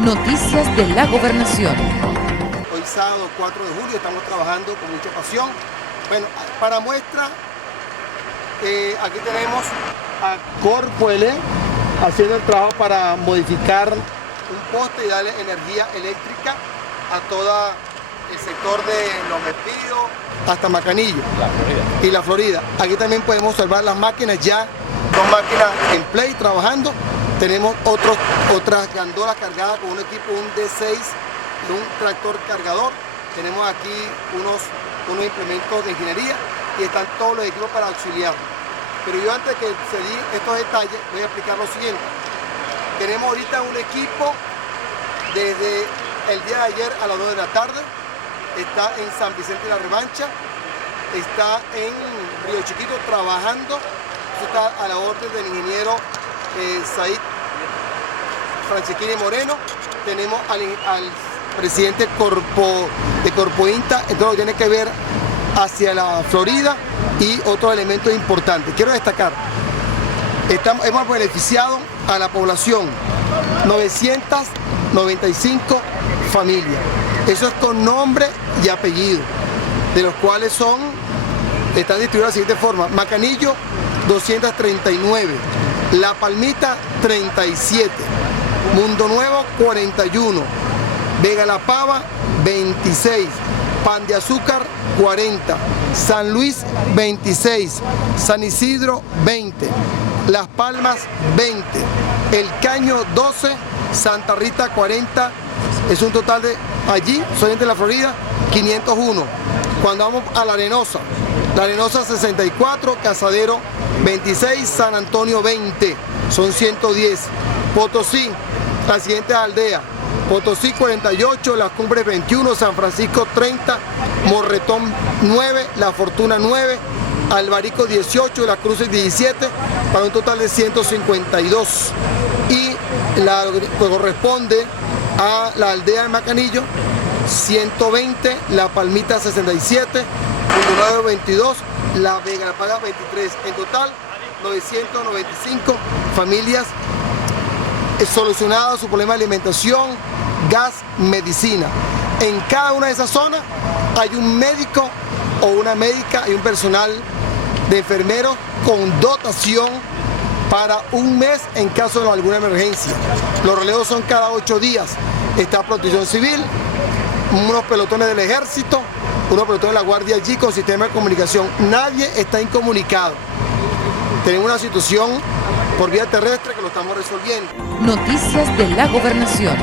Noticias de la Gobernación. Hoy sábado 4 de julio estamos trabajando con mucha pasión. Bueno, para muestra, aquí tenemos a Corpoelec haciendo el trabajo para modificar un poste y darle energía eléctrica a todo el sector de Los Espíos hasta Macanillo y La Florida. Aquí también podemos observar las máquinas ya, dos máquinas en play trabajando. Tenemos otras gandolas cargadas con un equipo, un D6 y un tractor cargador. Tenemos aquí unos implementos de ingeniería y están todos los equipos para auxiliar. Pero yo antes que se di estos detalles voy a explicar lo siguiente. Tenemos ahorita un equipo desde el día de ayer a las 2 de la tarde. Está en San Vicente de la Revancha, está en Río Chiquito trabajando. Esto está a la orden del ingeniero Said Franceschini Moreno. Tenemos al presidente de Corpointa, en todo lo que tiene que ver hacia la Florida y otros elementos importantes. Quiero destacar, hemos beneficiado a la población 995 familias. Eso es con nombre y apellido, de los cuales están distribuidos de la siguiente forma: Macanillo 239, La Palmita 37, Mundo Nuevo 41, Vega La Pava 26, Pan de Azúcar 40, San Luis 26, San Isidro 20, Las Palmas 20, El Caño 12, Santa Rita 40, es un total de allí, solamente en la Florida, 501. Cuando vamos a La Arenosa 64, Casadero 26, San Antonio 20, son 110. Potosí, las siguientes aldeas: Potosí 48, Las Cumbres 21, San Francisco 30, Morretón 9, La Fortuna 9, Albarico 18, Las Cruces 17, para un total de 152. Y pues corresponde a la aldea de Macanillo 120, La Palmita 67, Mundo Nuevo 22, La Vega La Pava 23. En total 995 familias solucionado su problema de alimentación, gas, medicina. En cada una de esas zonas hay un médico o una médica y un personal de enfermeros con dotación para un mes en caso de alguna emergencia. Los relevos son cada 8 días. Está Protección Civil, unos pelotones del Ejército, unos pelotones de la Guardia allí con sistema de comunicación. Nadie está incomunicado. Tenemos una situación por vía terrestre que lo estamos resolviendo. Noticias de la Gobernación.